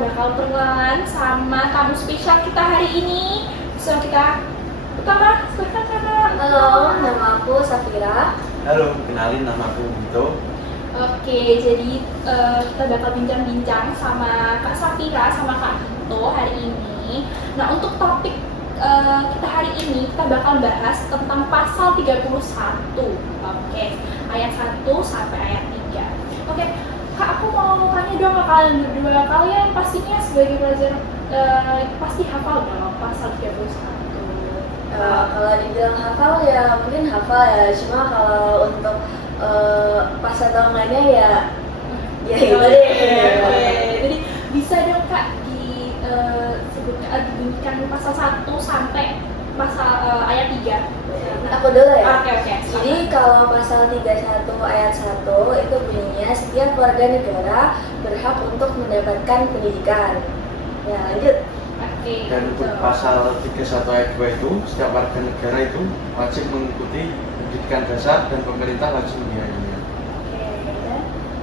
bakal perkenalan sama tamu spesial kita hari ini. So kita pertama, silahkan Kak. Halo, nama aku Safira. Halo, kenalin nama aku Bito. Oke, jadi kita bakal bincang-bincang sama Kak Safira sama Kak Bito hari ini. Nah, untuk topik kita hari ini kita bakal bahas tentang pasal 31. Oke, ayat 1 sampai ayat 3. Oke, Kak, aku mau tanya dong ke kalian berdua. Kalian pastinya sebagai pelajar pasti hafal dong pasal 31. Kalau dibilang hafal ya mungkin hafal ya. Cuma kalau untuk pasal tahunannya ya itu deh. Jadi bisa dong Kak dibunyikan pasal 1 sampai pasal ayat 3. Aku dulu ya. Oke. Jadi kalau pasal 31 ayat 1 itu bunyinya setiap warga negara berhak untuk mendapatkan pendidikan. Ya, lanjut. Oke. Dan untuk pasal 31 ayat 2 itu, setiap warga negara itu wajib mengikuti pendidikan dasar dan pemerintah wajib membiayainya.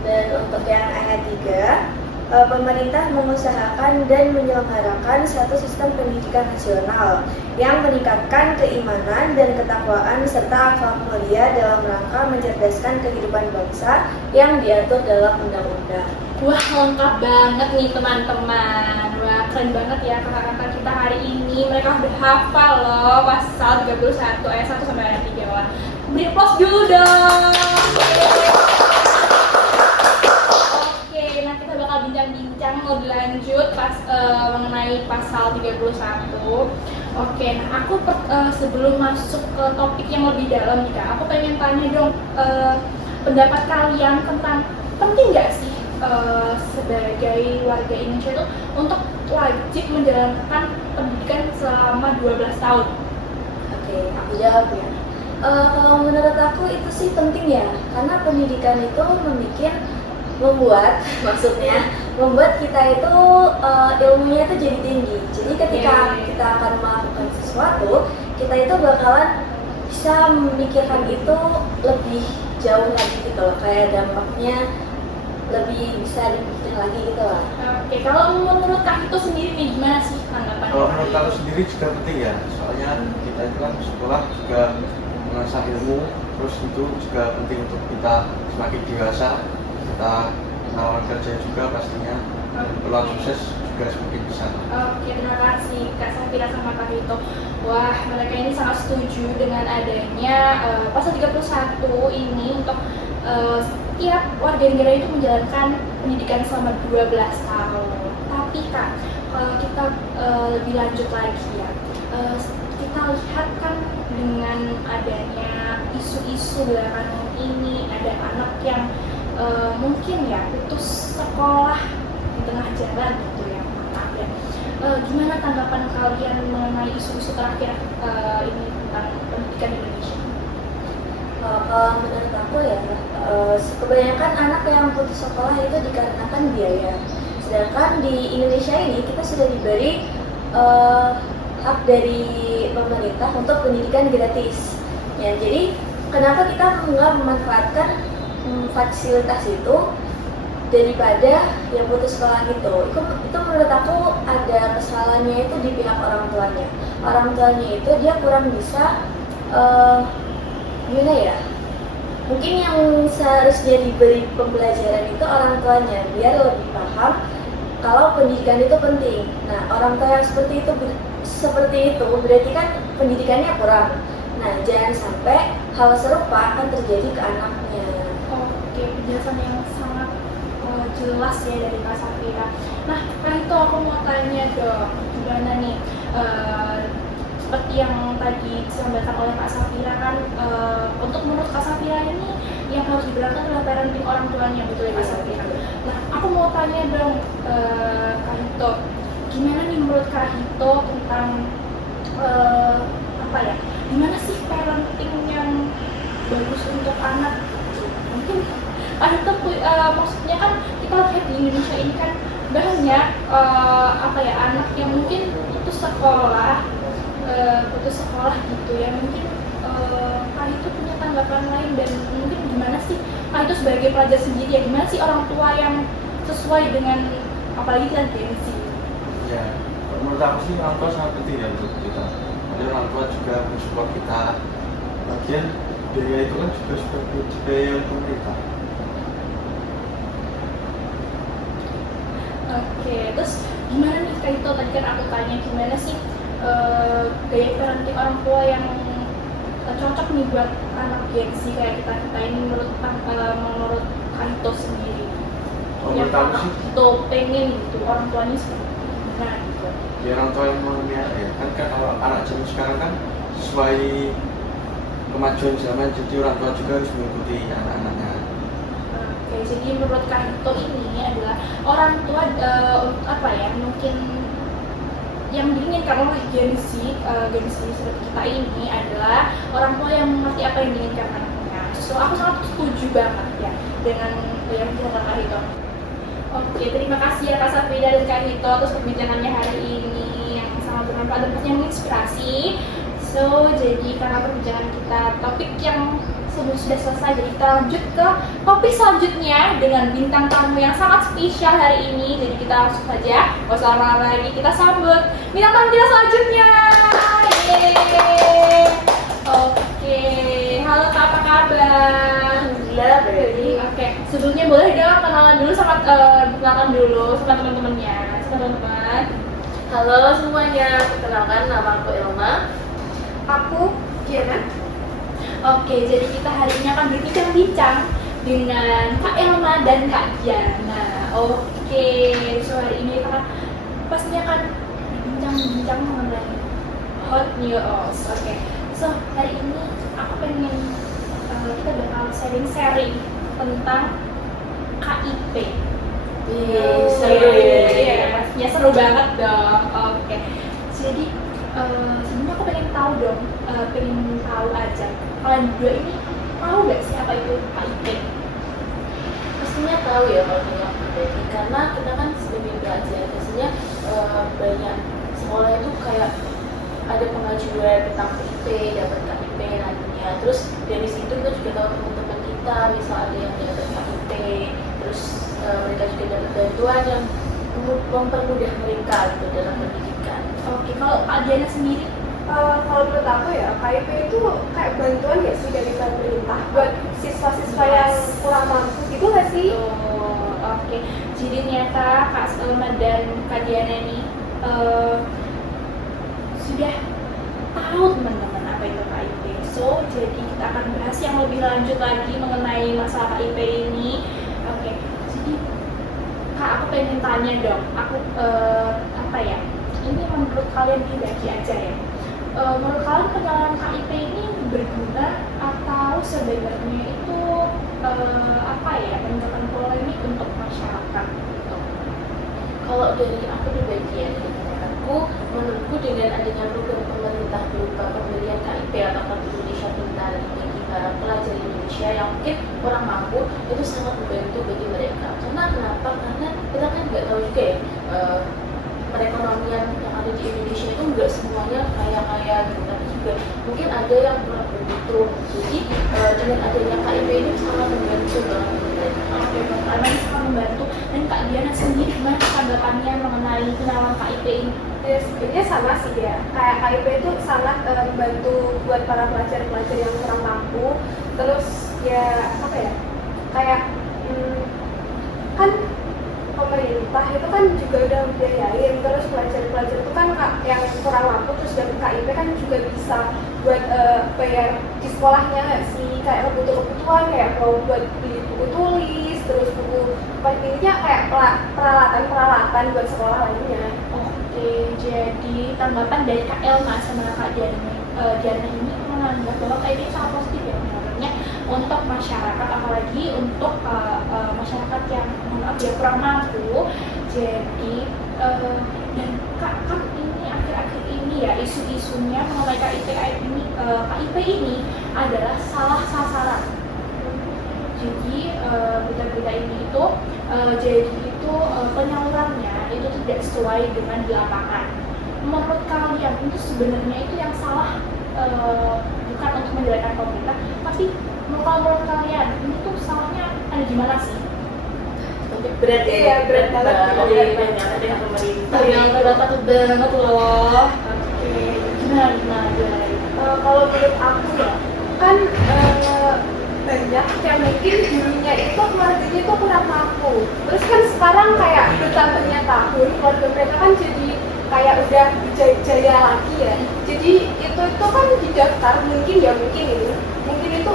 Dan untuk yang ayat 3, pemerintah mengusahakan dan menyelenggarakan satu sistem pendidikan nasional yang meningkatkan keimanan dan ketakwaan serta akhlak mulia dalam rangka mencerdaskan kehidupan bangsa yang diatur dalam undang-undang. Wah, lengkap banget nih teman-teman. Wah, keren banget ya kakak-kakak kita hari ini. Mereka udah hafal loh pasal 31 ayat 1 sampai ayat 3. Wah, beri applause dulu dong. Oke, nah kita bakal bincang-bincang lebih lanjut mengenai pasal 31. Oke, nah aku sebelum masuk ke topik yang lebih dalam nih Kak, aku pengen tanya dong pendapat kalian tentang penting nggak sih sebagai warga Indonesia itu untuk wajib menjalankan pendidikan selama 12 tahun? Oke, Aku jawab ya. Kalau menurut aku itu sih penting ya, karena pendidikan itu membuat kita itu ilmunya itu jadi tinggi. Jadi ketika kita akan melakukan sesuatu, kita itu bakalan bisa memikirkan itu lebih jauh lagi gitu loh, kayak dampaknya lebih bisa dipikir lagi gitu lah. Oke, kalau menurut Kak itu sendiri nih gimana sih tanggapan? Kalau menurut aku sendiri juga penting ya, soalnya kita itu kan sekolah juga mengasah ilmu, terus itu juga penting untuk kita semakin dewasa, kita menawarkan kerja juga pastinya, dan peluang sukses juga semakin besar. Oke, terima kasih Kak Safira sama Kak Rito. Wah, mereka ini sangat setuju dengan adanya pasal 31 ini untuk setiap warga negara itu menjalankan pendidikan selama 12 tahun. Tapi Kak, kalau kita lebih lanjut lagi ya, kita lihat kan dengan adanya isu-isu belakangan ini, ada anak yang mungkin ya putus sekolah di tengah jalan gitu ya, maaf ya. Gimana tanggapan kalian mengenai isu-isu terakhir ini tentang pendidikan di Indonesia? Kalau menurut aku ya, kebanyakan anak yang putus sekolah itu dikarenakan biaya. Sedangkan di Indonesia ini kita sudah diberi hak dari pemerintah untuk pendidikan gratis. Ya, jadi kenapa kita nggak memanfaatkan fasilitas itu daripada yang putus sekolah itu menurut aku ada kesalahannya itu di pihak orang tuanya. Orang tuanya itu dia kurang bisa gimana ya? Mungkin yang seharusnya diberi pembelajaran itu orang tuanya biar lebih paham kalau pendidikan itu penting. Nah, orang tua yang seperti itu berarti kan pendidikannya kurang. Nah, jangan sampai hal serupa akan terjadi ke anaknya. Oke, penjelasan yang sangat jelas ya dari Kak Safira. Nah, itu aku mau tanya dong, gimana nih seperti yang tadi disampaikan oleh Kak Safira kan, untuk menurut Kak Safira ini yang harus diberangkat adalah parenting orang tuanya, betul ya Kak Safira? Nah, aku mau tanya dong Kak Hito, gimana nih menurut Kak Hito tentang gimana sih parenting yang bagus untuk anak? Mungkin Kak Hito maksudnya kan kita lihat di Indonesia ini kan banyak anak yang mungkin putus sekolah gitu ya. Mungkin Kak itu punya tanggapan lain, dan mungkin gimana sih Kak itu sebagai pelajar sendiri ya, gimana sih orang tua yang sesuai dengan, apalagi kita Gen Z menurut aku sih orang tua sangat penting ya untuk kita. Jadi orang tua juga mensupport kita. Bagian biaya itu kan juga sudah dibayar pemerintah. Oke, terus gimana nih Kak Ito, tadi kan aku tanya gimana sih gaya parenting orang tua yang cocok nih buat anak Gen Z kayak kita ini menurut menurut Kak Ito sendiri? Yang Menurut aku Kak sih Ito pengen gitu orang tuanya seperti gimana gitu? ya orang tua yang mau ya kan kalau anak zaman sekarang kan sesuai kemajuan zaman, jadi orang tua juga harus mengikuti anak-anaknya. Oke, jadi menurut Kak Ito ini adalah orang tua apa ya, mungkin yang diinginkan oleh Gen Z seperti kita ini adalah orang tua yang mengerti apa yang diinginkan anaknya. So aku sangat setuju banget ya dengan yang disampaikan Kak Ito. Oke, terima kasih ya Kak Safrida dan Kak Ito atas perbincangannya hari ini yang sangat bermanfaat dan pastinya menginspirasi. So, jadi karena perbincangan kita topik yang sudah selesai, jadi kita lanjut ke topik selanjutnya dengan bintang tamu yang sangat spesial hari ini. Jadi kita langsung saja, gak usah lama lagi, kita sambut bintang tamu kita selanjutnya. Yeay. Oke, halo Kak, apa kabar? Alhamdulillah baik. Oke, sebelumnya boleh dong kenalan dulu sama perkenalkan dulu sama teman-temannya, sama teman-teman. Halo semuanya, perkenalkan nama aku Elma. Aku Diana. Oke, jadi kita hari ini akan berbincang-bincang dengan Kak Elma dan Kak Diana. Oke, so hari ini kita pastinya akan berbincang-bincang mengenai hot news. Oke, so hari ini aku pengen kita bakal sharing-sharing tentang KIP. Seru ya. Iya, pastinya seru banget dong. Oke, jadi sebelumnya aku pengen tahu dong, pengen tahu aja kalian berdua ini tahu nggak sih apa itu KIP? Pastinya tahu ya kalau punya pribadi, karena kita kan sebagai pelajar biasanya banyak sekolah itu kayak ada pengajuan tentang KIP, dapat KIP nantinya. Terus dari situ kita juga tahu teman-teman kita, misal ada yang dapat KIP, terus mereka juga dapat bantuan yang mempermudah mereka gitu dalam pendidikan. Oke, kalau Kak Diana sendiri, Kalau menurut aku ya, KIP itu kayak bantuan nggak sih dari pemerintah buat siswa-siswa yang kurang mampu gitu nggak sih? oke, jadi ternyata Kak Selma dan Kak Diana ini sudah tahu teman-teman apa itu KIP. So, jadi kita akan bahas yang lebih lanjut lagi mengenai masalah KIP ini. Oke, jadi Kak, aku pengen tanya dong, apa ya? Ini menurut kalian pribadi aja ya. Menurut kalian pengenalan KIP ini berguna atau sebenarnya itu apa ya, menimbulkan polemik untuk masyarakat gitu? Kalau dari aku pribadi ya, dari pandanganku, menurutku dengan adanya program pemerintah berupa pemberian KIP atau Kartu Indonesia Pintar bagi para pelajar Indonesia yang mungkin kurang mampu, itu sangat membantu bagi mereka. Karena kenapa? Karena kita kan nggak tahu juga ya, perekonomian yang ada di Indonesia itu nggak semuanya kaya-kaya gitu, tapi juga mungkin ada yang kurang begitu. Jadi dengan adanya KIP ini sangat membantu banget mereka. Oke, karena ini sangat membantu. Dan Kak Diana sendiri gimana tanggapannya mengenai kenalan KIP ini? Ya sebenarnya sama sih ya. Kayak KIP itu sangat membantu buat para pelajar-pelajar yang kurang mampu. Terus ya apa ya? Kayak kan pemerintah itu kan juga udah biayain, terus pelajar-pelajar itu kan yang kurang mampu terus dapat KIP kan juga bisa buat bayar di sekolahnya nggak sih, kayak kebutuhan kayak mau buat beli buku tulis, terus buku intinya kayak peralatan buat sekolah lainnya. Oke, jadi tanggapan dari Kak Elma sama Kak Diana ini menganggap bahwa KIP ini sangat positif ya menurutnya untuk masyarakat, apalagi untuk masyarakat yang kurang mampu. Jadi dan kan ini akhir-akhir ini ya isu-isunya mengenai KIP ini adalah salah sasaran. Jadi berita-berita ini itu penyalurannya itu tidak sesuai dengan di lapangan. Menurut kalian itu sebenarnya itu yang salah, bukan untuk menjelekkan pemerintah, tapi menurut kalian ini tuh salahnya ada di mana sih? berat ya. Iya, berat banget. Dari pemerintah. Ternyata takut banget loh. Oke, gimana guys? Kalau menurut aku ya kan banyak yang mungkin dulunya itu keluarganya itu kurang mampu, terus kan sekarang kayak bertambahnya tahun keluarga mereka kan jadi kayak udah jaya lagi ya, jadi itu kan didaftar mungkin itu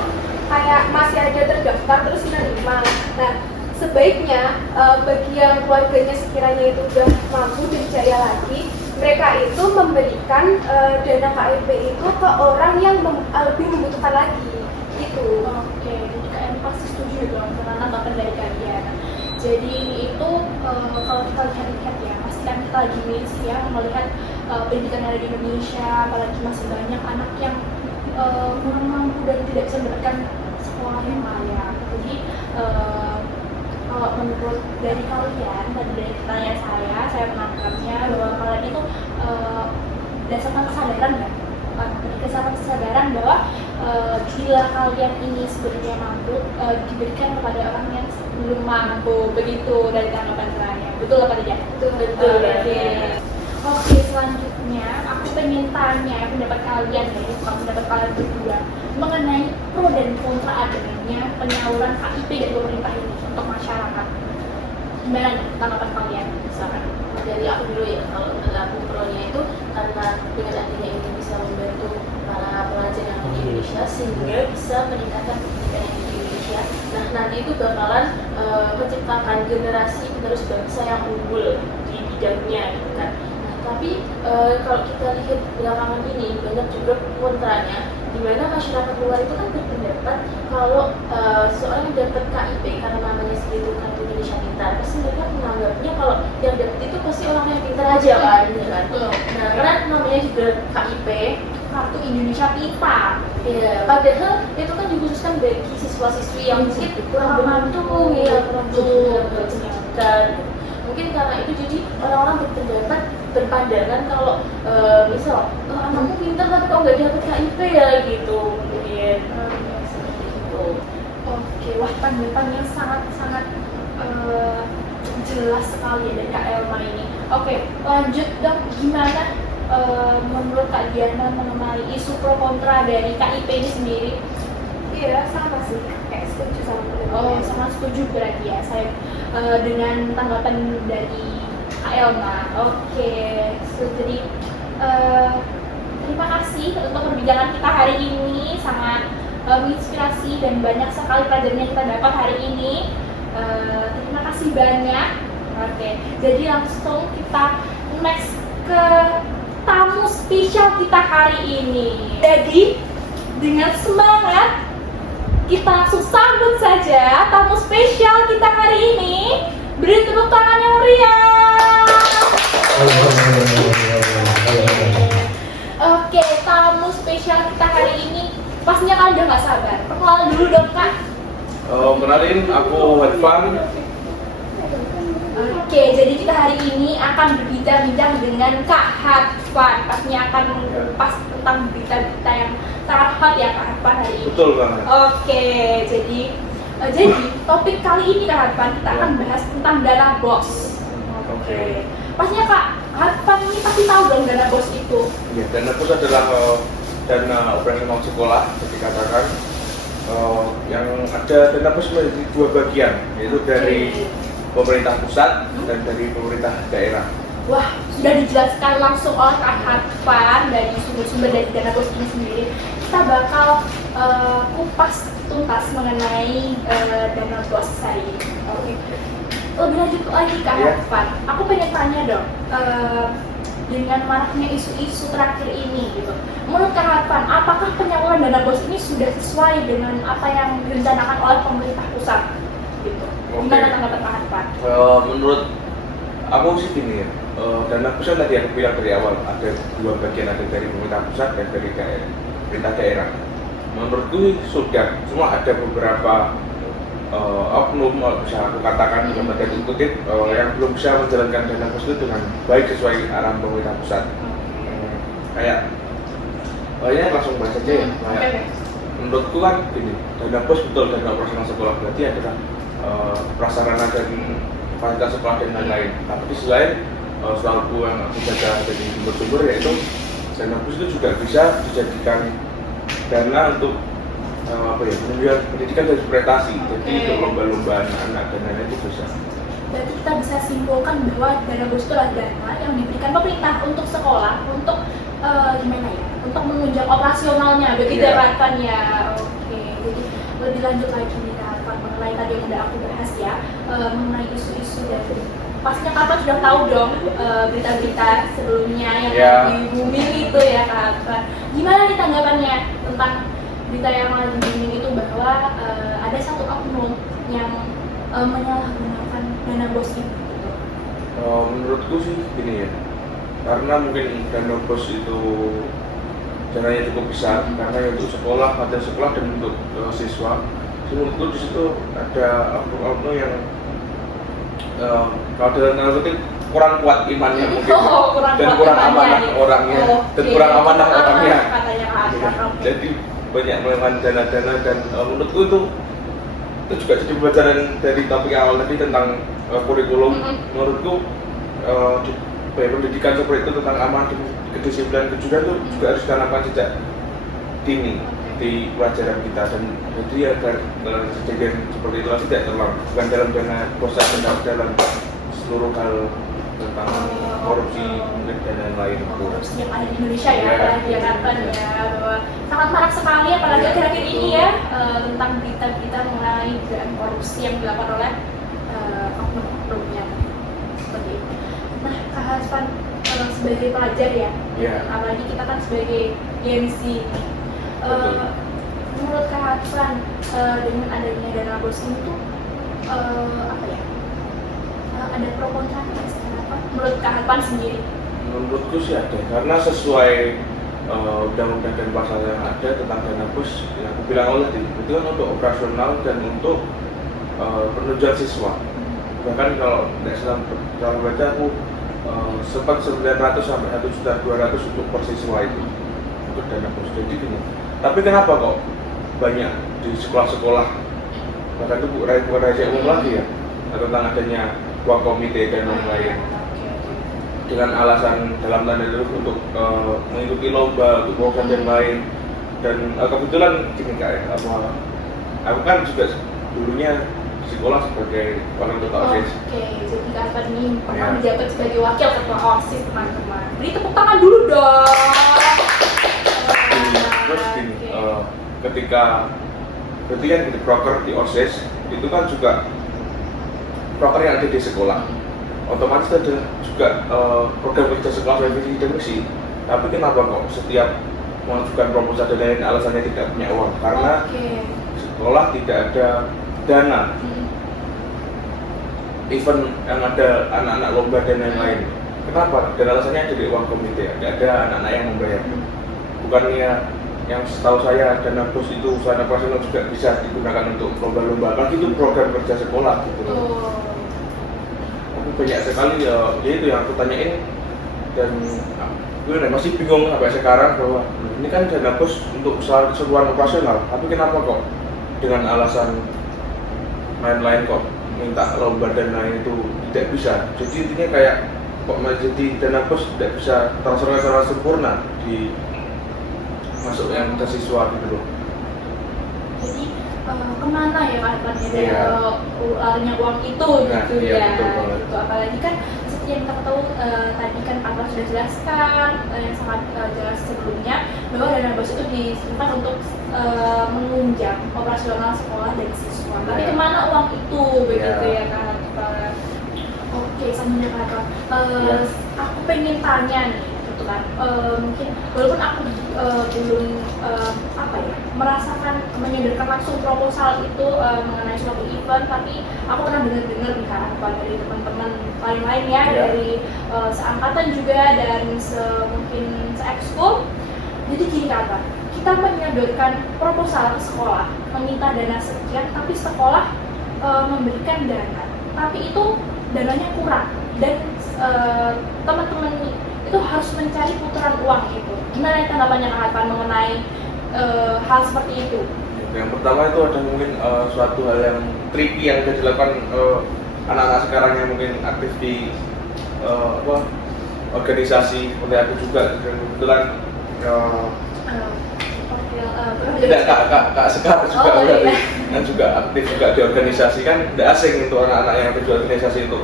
kayak masih ada terdaftar terus menerima. Nah sebaiknya bagi yang keluarganya sekiranya itu udah mampu dan jaya lagi, mereka itu memberikan dana KIP itu ke orang yang lebih membutuhkan lagi gitu. Oke, jadi kalian pasti setuju dong dengan tanggapan dari kalian. Jadi ini itu kalau kita lihat ya, pasti kan kita lagi miss ya melihat pendidikan yang ada di Indonesia, apalagi masih banyak anak yang kurang mampu dan tidak bisa mendapatkan sekolah yang layak. Jadi kalau menurut dari kalian, dari pertanyaan saya menangkapnya bahwa kalian itu berdasarkan kesadaran ya, berdasarkan kesadaran bahwa bila kalian ini sebenarnya mampu diberikan kepada orang yang belum mampu, begitu dari tanggapan saya. Betul apa tidak? Betul. Oke, selanjutnya aku pengen tanya pendapat kalian nih, bukan pendapat kalian berdua, mengenai pro dan kontra adanya penyaluran KIP dari pemerintah ini untuk masyarakat. Gimana nih tanggapan kalian? Misalkan Dari aku dulu ya, kalau menurut aku pro-nya itu karena dengan adanya ini bisa membantu para pelajar yang ada di Indonesia sehingga bisa meningkatkan pendidikan yang ada di Indonesia. Nah nanti itu bakalan menciptakan generasi penerus bangsa yang unggul di bidangnya gitu kan. Nah tapi kalau kita lihat belakangan ini banyak juga kontranya, di mana masyarakat luar itu kan berpendapat kalau seorang yang dapat KIP karena namanya sendiri itu Kartu Indonesia Pintar, pasti mereka menganggapnya kalau yang dapat itu pasti orang yang pintar aja kan, ya kan? Nah karena namanya juga KIP, Kartu Indonesia Pintar. ya padahal itu kan dikhususkan bagi siswa-siswi yang mungkin kurang beruntung ya, kurang pendidikan. Mungkin karena itu jadi orang-orang berpendapat berpandangan kalau misal anakmu pintar tapi kok nggak dapat KIP ya gitu mungkin seperti itu. Oke, wah tanggapan yang sangat jelas sekali ya dari Kak Elma ini. Oke, lanjut dong, gimana menurut Kak Diana mengenai isu pro kontra dari KIP ini sendiri? Iya sama sih, kayak setuju sama pendapat. Oh, sangat setuju berarti ya saya dengan tanggapan dari Kak Elma. Oke, jadi terima kasih untuk perbincangan kita hari ini, sangat menginspirasi dan banyak sekali pelajaran yang kita dapat hari ini. Terima kasih banyak. Oke, jadi langsung kita next ke tamu spesial kita hari ini. Jadi dengan semangat kita langsung sambut saja tamu spesial kita hari ini. Beri tepuk tangan yang meriah. Oke, tamu spesial kita hari ini pastinya kalian udah gak sabar. Perkenalan dulu dong Kak. Kenalin, aku Hedvan. Oke, jadi kita hari ini akan berbincang-bincang dengan Kak Hedvan. Pastinya akan mengupas tentang berita-berita yang sangat hot ya Kak Hedvan hari ini. Betul banget. Oke, jadi topik kali ini Kak Hedvan kita akan bahas tentang dana BOS. Oke. Pastinya Kak Hedvan ini pasti tahu dong dana BOS itu. Ya, dana BOS adalah dana operasional sekolah, dikatakan yang ada dana BOS menjadi dua bagian, yaitu dari pemerintah pusat dan dari pemerintah daerah. Wah, sudah dijelaskan langsung oleh Kak Hedvan dari sumber-sumber dari dana BOS ini sendiri. Kita bakal kupas tuntas mengenai dana BOS hari ini. Oke. Lebih lanjut lagi Kak Hedvan, aku pengen tanya dong, dengan maraknya isu-isu terakhir ini gitu, menurut Kak Hedvan, apakah penyaluran dana BOS ini sudah sesuai dengan apa yang direncanakan oleh pemerintah pusat? Gitu. Gimana tanggapan Kak Hedvan? Menurut aku sih gini ya, dana BOS kan tadi aku bilang dari awal ada dua bagian, ada dari pemerintah pusat dan dari pemerintah daerah. Menurutku sudah, cuma ada beberapa oknum, bisa aku katakan dalam tanda kutip, yang belum bisa menjalankan dana BOS itu dengan baik sesuai arahan pemerintah pusat. Kayak ini langsung bahas aja ya. Kayak, menurutku kan gini, dana BOS betul dana operasional sekolah berarti adalah prasarana dan fasilitas sekolah dan lain-lain. Tapi di sisi lain selaku yang aku baca dari sumber-sumber yaitu dana bus itu juga bisa dijadikan dana untuk pendidikan dan prestasi. Jadi untuk lomba-lomba anak-anak dan lain-lain itu bisa. Berarti kita bisa simpulkan bahwa dana bos itu adalah dana yang diberikan pemerintah untuk sekolah, untuk gimana ya, untuk menunjang operasionalnya, begitu Iya. kan ya. Oke, jadi lebih lanjut lagi nih Kak, mengenai tadi yang udah aku bahas ya, mengenai isu-isu dari pastinya Kakak sudah tahu dong berita-berita sebelumnya yang Iya. lagi booming itu ya Kak. Gimana nih tanggapannya tentang berita yang lagi booming itu bahwa ada satu oknum yang menyalahgunakan dana bos itu? Menurutku sih gini ya, karena mungkin dana bos itu dananya cukup besar karena ya untuk sekolah, ada sekolah dan untuk siswa. Menurutku di situ ada oknum yang kalau dalam tanda kutip kurang kuat imannya mungkin dan kurang amanah orangnya dan kurang amanah orangnya. Katanya Kak Ashraf, oke. Jadi banyak melakukan dana-dana dan menurutku itu juga jadi pembelajaran dari topik awal tadi tentang kurikulum. Menurutku di pendidikan seperti itu tentang amanah, kedisiplinan, kejujuran itu juga harus ditanamkan sejak dini di pelajaran kita, dan jadi ya kejadian seperti itu tidak terulang, bukan dalam dana bos saja, dalam seluruh hal tentang korupsi mungkin dan lain-lain itu. Korupsi yang ada di Indonesia ya, Iya. apalagi ya Kak, ya bahwa sangat marak sekali apalagi akhir-akhir ini ya tentang berita-berita mengenai dugaan korupsi yang dilakukan oleh oknum-oknumnya seperti itu. Nah Kak Hasfan sebagai pelajar ya, Iya. apalagi kita kan sebagai Gen Z. Betul. Menurut Kak Hasfan dengan adanya dana bos ini tuh apa ya? Ada pro kontra nggak sih? Kenapa? Menurut Kak Hasfan sendiri? Menurutku sih ada, karena sesuai undang-undang dan pasal yang ada tentang dana bos yang aku bilang awal tadi, itu kan untuk operasional dan untuk penunjang siswa. Bahkan kalau tidak salah baca aku sempat 900 sampai 1.200.000 untuk per siswa itu untuk dana bos. Jadi gini, tapi kenapa kok banyak di sekolah-sekolah, bahkan itu bukan rahasia umum lagi ya, tentang adanya uang komite dan lain-lain dengan alasan dalam tanda kutip untuk mengikuti lomba, untuk program dan lain. Dan kebetulan gini Kak, aku kan juga dulunya sekolah sebagai wakil ketua OSIS. Oke, jadi Kak Hasfan ini pernah Ya. menjabat sebagai wakil ketua OSIS teman-teman. Beri tepuk tangan dulu dong. Terus gini, Oke. ketika berarti kan di proker di OSIS itu kan juga proker yang ada di sekolah, otomatis ada juga program kerja sekolah dan visi dan misi. Tapi kenapa kok setiap mengajukan proposal dan lain alasannya tidak punya uang? Karena Oke. sekolah tidak ada dana, event yang ada anak-anak lomba dan lain-lain. Kenapa? Dan alasannya ada di uang komite, tidak ada anak-anak yang membayar. Bukannya yang setahu saya dana bos itu usaha operasional juga bisa digunakan untuk lomba-lomba, apalagi itu program kerja sekolah gitu loh. Oh. Tapi banyak sekali ya itu yang aku tanyain, dan gue masih bingung sampai sekarang bahwa ini kan dana bos untuk usaha keseluruhan operasional, tapi kenapa kok dengan alasan lain-lain kok minta lomba dan lain itu tidak bisa. Jadi intinya kayak kok jadi dana bos tidak bisa terserah secara sempurna di masuk yang ke siswa gitu loh. Jadi kemana ya Kak Hasfan ya dari Iya. larinya uang itu Nah, gitu iya, ya. betul banget. Gitu. Apalagi kan seperti yang kita tahu tadi kan Kak Hasfan sudah jelaskan yang sangat jelas sebelumnya bahwa dana bos itu disimpan untuk menunjang operasional sekolah dan siswa. Tapi Iya. kemana uang itu begitu Iya. ya Kak Hasfan? Oke, selanjutnya Kak Hasfan. Iya. Aku pengen tanya nih, gitu kan. Mungkin walaupun aku belum apa ya merasakan menyadarkan langsung proposal itu mengenai suatu event, tapi aku pernah dengar nih Kak Hasfan dari teman-teman lain-lain ya, Iya. dari seangkatan juga dan mungkin se-ekskul. Jadi gini Kak Hasfan, kita menyodorkan proposal ke sekolah meminta dana sekian, tapi sekolah memberikan dana, tapi itu dananya kurang dan teman-teman itu harus mencari putaran uang itu. Gimana tanggapannya Kak Hasfan mengenai hal seperti itu? Yang pertama itu ada mungkin suatu hal yang tricky yang bisa dilakukan anak-anak sekarang yang mungkin aktif di organisasi seperti aku juga, dan kebetulan tidak kak Sekar juga berarti yang juga aktif juga di organisasi, kan tidak asing itu anak-anak yang aktif di organisasi itu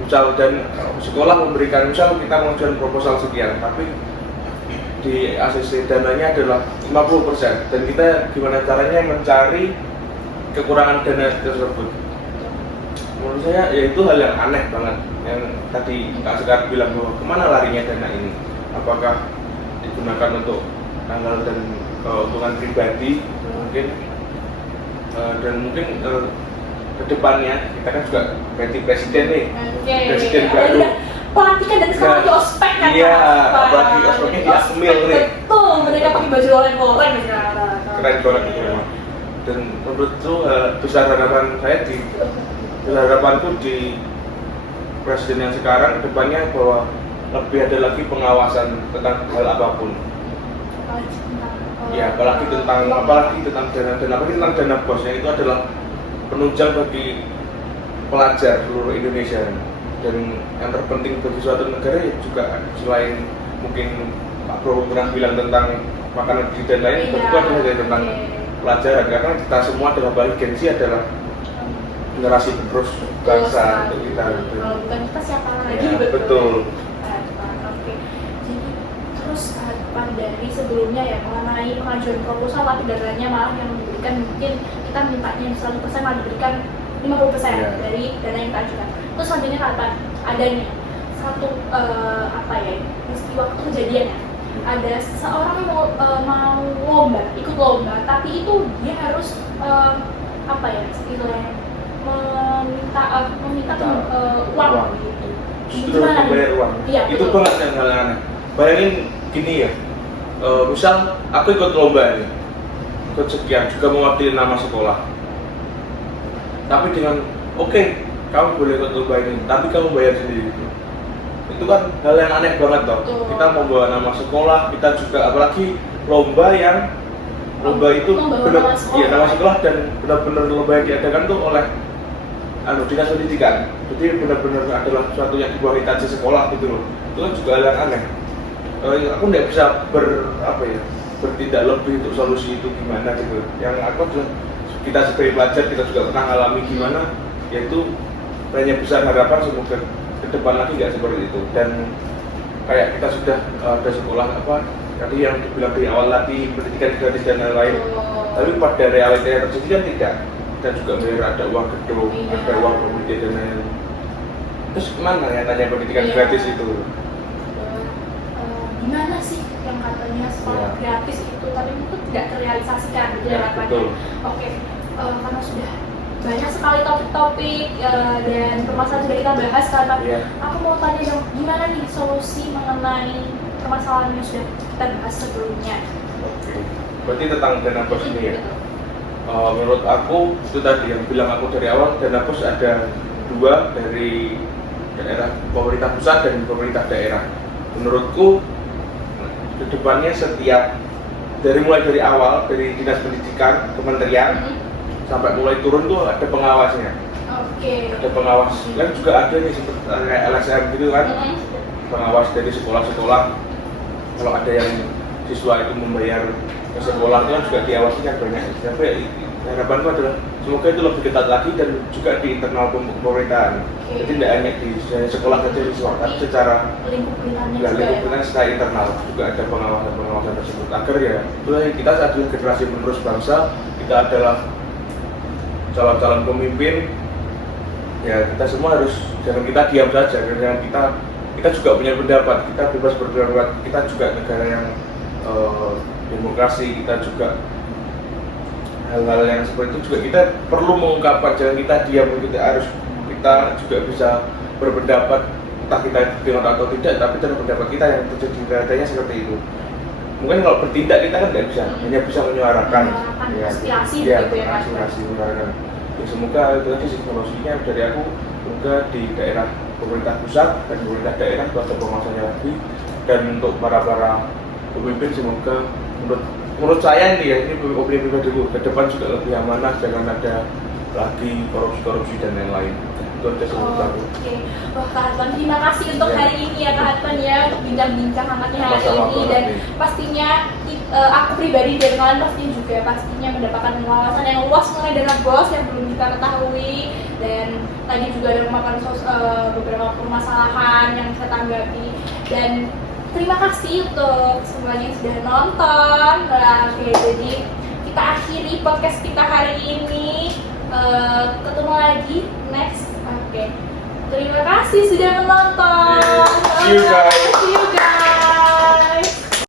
misal dan sekolah memberikan, misal kita mengajukan proposal sekian tapi di ACC dananya adalah 50%, dan kita gimana caranya mencari kekurangan dana tersebut. Menurut saya ya itu hal yang aneh banget, yang tadi Kak Sekar bilang bahwa kemana larinya dana ini, apakah digunakan untuk hal-hal dan keuntungan pribadi mungkin, dan mungkin kedepannya kita kan juga ganti presiden nih, presiden baru. Pelantikan dan sekarang lagi ospek kan? Iya, apalagi ospeknya di Akmil nih. Betul, mereka pakai baju goreng-goreng sekarang. Keren banget itu memang. Dan menurutku besar harapanku di presiden yang sekarang kedepannya bahwa lebih ada lagi pengawasan tentang hal apapun. Ya, apalagi tentang dana bosnya itu adalah penunjang bagi pelajar seluruh Indonesia. Dan yang terpenting bagi suatu negara ya juga selain mungkin Pak Prabowo pernah bilang tentang makanan gizi dan lain, tentu adalah tentang pelajaran, karena kita semua adalah bagian adalah generasi penerus bangsa untuk kita. Kalau bukan kita siapa lagi? Ya, betul. Oke. Jadi terus harapan dari sebelumnya ya mengenai pengajuan proposal tapi dananya malah yang diberikan mungkin kita mintanya 100% malah diberikan 50% dari dana yang kita ajukan. Terus selanjutnya kapan adanya satu peristiwa kejadian ya, ada seseorang yang mau lomba, ikut lomba, tapi itu dia harus istilahnya meminta uang gitu. Justru membayar uang. Iya, itu betul. banget yang hal aneh. Bayangin gini ya, misal aku ikut lomba ini, ikut sekian juga mewakili nama sekolah. Tapi dengan oke, kamu boleh ikut lomba ini, tapi kamu bayar sendiri. Itu kan hal yang aneh banget toh. Betul. Kita membawa nama sekolah, kita juga apalagi lomba itu benar nama sekolah dan benar-benar lomba yang diadakan tuh oleh dinas pendidikan. Jadi benar-benar adalah sesuatu yang di bawah instansi sekolah gitu loh. Itu kan juga hal yang aneh. Aku nggak bisa bertindak lebih untuk solusi itu gimana gitu. Yang aku adalah kita sebagai pelajar kita juga pernah alami gimana, yaitu hanya besar harapan semoga ke depan lagi nggak seperti itu. Dan kayak kita sudah ada sekolah tadi yang dibilang dari awal tadi pendidikan gratis dan lain-lain, tapi pada realita yang terjadi kan tidak. Kita juga bayar ada uang gedung, ada uang komite dan lain-lain. Terus kemana ya tanya pendidikan gratis itu? Gimana sih yang katanya sekolah gratis itu tapi itu tidak terrealisasikan gitu ya harapannya. Oke, karena sudah banyak sekali topik-topik dan permasalahan sudah kita bahas karena aku mau tanya dong, gimana nih solusi mengenai permasalahan yang sudah kita bahas sebelumnya? Oke, berarti tentang dana bos ini ya. Menurut aku itu tadi yang bilang aku dari awal, dana bos ada dua, dari daerah pemerintah pusat dan pemerintah daerah. Menurutku kedepannya setiap mulai dari awal dari dinas pendidikan kementerian sampai mulai turun tuh ada pengawasnya. Ada pengawas yang juga ada nih seperti kayak LSM gitu kan, pengawas dari sekolah-sekolah. Kalau ada yang siswa itu membayar ke sekolah itu kan juga diawasi kan banyak. Tapi harapanku adalah semoga itu lebih ketat lagi dan juga di internal pemerintahan. Jadi tidak hanya di sekolah saja siswa, tapi secara lingkup secara internal juga ada pengawasan tersebut agar ya itu kita adalah generasi penerus bangsa, kita adalah calon-calon pemimpin. Ya kita semua harus, jangan kita diam saja, jangan kita juga punya pendapat, kita bebas berpendapat, kita juga negara yang demokrasi, kita juga hal-hal yang seperti itu juga kita perlu mengungkapkan, jangan kita diam, kita juga bisa berpendapat, entah kita dengar atau tidak, tapi dalam pendapat kita yang terjadi nyatanya seperti itu. Mungkin kalau bertindak kita kan nggak bisa, hanya bisa menyuarakan aspirasi gitu ya, aspirasi menyuarakan. Ya, semoga itu tadi solusinya dari aku, semoga di daerah pemerintah pusat dan pemerintah daerah itu ada pengawasannya lagi, dan untuk para pemimpin semoga menurut saya ini ya, ini opini pribadiku, ke depan juga lebih amanah, jangan ada lagi korupsi dan lain-lain. Itu aja sih menurut aku. Oke, wah Kak Hatman, terima kasih untuk Iya. hari ini ya Kak Hatman ya, untuk bincang-bincang hangatnya hari Sama-sama ini, banget dan nih. pastinya aku pribadi dan kalian pastinya mendapatkan wawasan yang luas mengenai dana BOS yang belum kita ketahui, dan tadi juga ada memaparkan beberapa permasalahan yang saya tanggapi, dan terima kasih untuk semuanya yang sudah nonton. Nah, oke, jadi kita akhiri podcast kita hari ini. Ketemu lagi next. Oke. Terima kasih sudah menonton. Yeah. See you guys. See you guys.